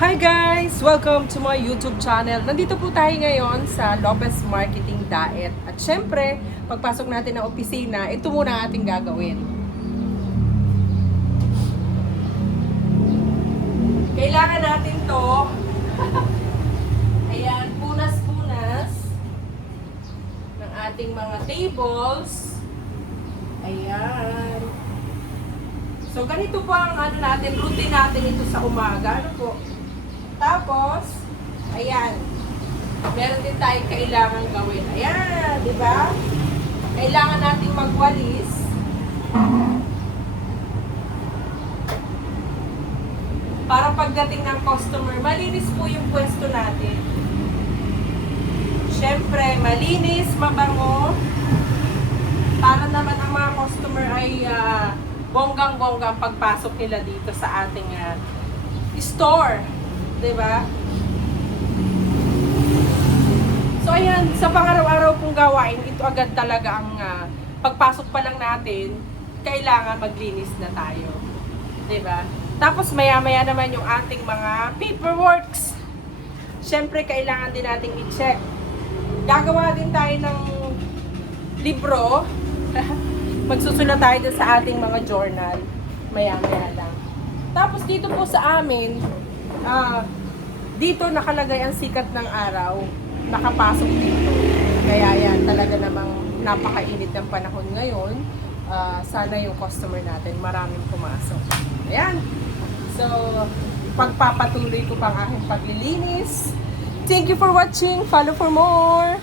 Hi guys! Welcome to my YouTube channel. Nandito po tayo ngayon sa Lopez Marketing Diet. At syempre, pagpasok natin ng opisina, ito muna ang ating gagawin. Kailangan natin to. Ayan, punas-punas ng ating mga tables. Ayan. So, ganito po ang routine natin ito sa umaga. Ano po? Tapos, ayan. Meron din tayong kailangan gawin. Ayan, di ba? Kailangan nating magwalis. Para pagdating ng customer, malinis po yung pwesto natin. Siyempre, malinis, mabango. Para naman ang mga customer ay bonggang-bonggang pagpasok nila dito sa ating store. Diba? So, ayan, sa pang-araw-araw pong gawain, ito agad talaga ang pagpasok pa lang natin, kailangan maglinis na tayo. Diba? Tapos, maya-maya naman yung ating mga paperworks. Siyempre, kailangan din nating i-check. Gagawa din tayo ng libro. Magsusulat tayo dun sa ating mga journal. Maya-maya lang. Tapos, dito po sa amin, dito nakalagay ang sikat ng araw, nakapasok dito. Kaya yan, talaga namang napakainit ng panahon ngayon. Sana yung customer natin maraming pumasok. Ayan. So, pagpapatuloy ko pang aking paglilinis. Thank you for watching. Follow for more.